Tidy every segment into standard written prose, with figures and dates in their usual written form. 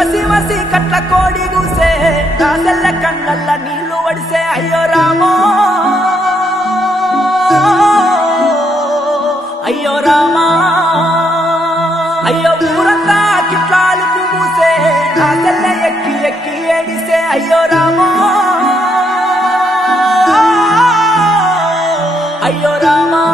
మసి మసి కట్ల కోడి గూసే రాసెల్ల కన్నల్ల నీళ్లు వడిసే అయ్యో రామో అయ్యో రామా అయ్యో ఊరంతా కిట్లాలు పూసే రాసెల్ల ఎక్కి ఎక్కి ఏడిసే అయ్యో రామో అయ్యో రామా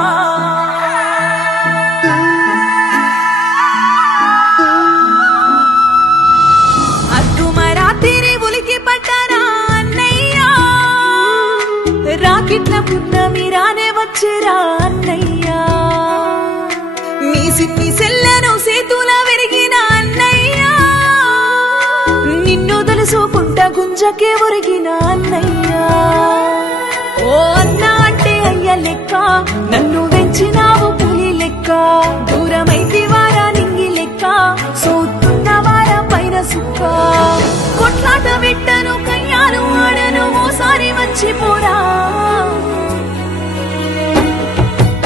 రాకిట్ల పున్నమి రానే వచ్చేరా అన్నయ్యా నీ సిన్ని సెల్లను సేతుల విరిగిన అన్నయ్యా నిన్ను తెలుసుకుంటా గుంజకే ఒరిగిన అన్నయ్యా ఓ అన్న అంటే అయ్య లెక్క నన్ను వెంచినావు పులి లెక్క దూరమైతే వారా నింగి లెక్క సూతున్న వారా పైన సుక్క కొట్లాట విట్టను కయ్యాను ఆడను ఓసారి వచ్చిపోరా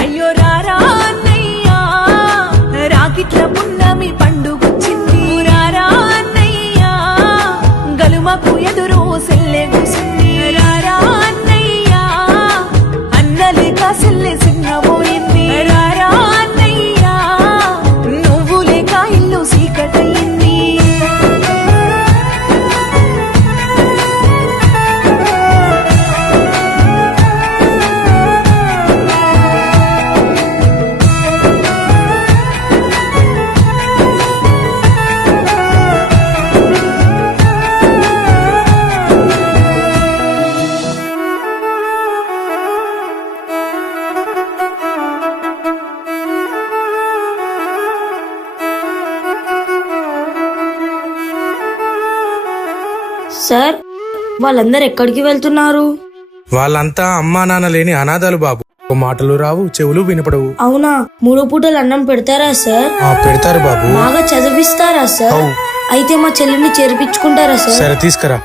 అయ్యో రారా అన్నయ్యా రాకిట్ల పున్నమి పండుగొచ్చింది రారా అన్నయ్యా గలుమకు ఎదురు సెల్లె కూసింది రారా అన్నయ్యా అన్నలేక సెల్లె సిన్నబోయింది రారా అన్నయ్యా నువ్వు లేక ఇల్లు సీకటయింది సార్ వాళ్ళందరూ ఎక్కడికి వెళ్తున్నారు? వాళ్ళంతా అమ్మా నాన్న లేని అనాథాలు బాబు. మాటలు రావు, చెవులు వినపడవు. అవునా? 3 పూటలు అన్నం పెడతారా సార్? పెడతారు బాబు. బాగా చదివిస్తారా సార్? అయితే మా చెల్లిని చేర్పించుకుంటారా సార్? సరే తీసుకురా.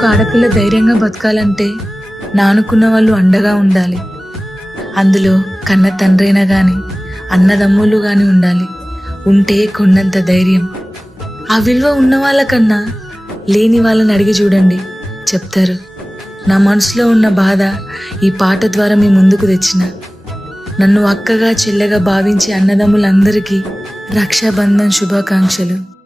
ఒక ఆడపిల్ల ధైర్యంగా బతకాలంటే నానుకున్న వాళ్ళు అండగా ఉండాలి. అందులో కన్న తండ్రైనా గాని అన్నదమ్ములు గాని ఉండాలి. ఉంటే కొన్నంత ధైర్యం. ఆ విలువ ఉన్న వాళ్ళకన్నా లేని వాళ్ళని అడిగి చూడండి, చెప్తారు. నా మనసులో ఉన్న బాధ ఈ పాట ద్వారా మీ ముందుకు తెచ్చిన. నన్ను అక్కగా చెల్లెగా భావించే అన్నదమ్ములందరికీ రక్షాబంధన్ శుభాకాంక్షలు.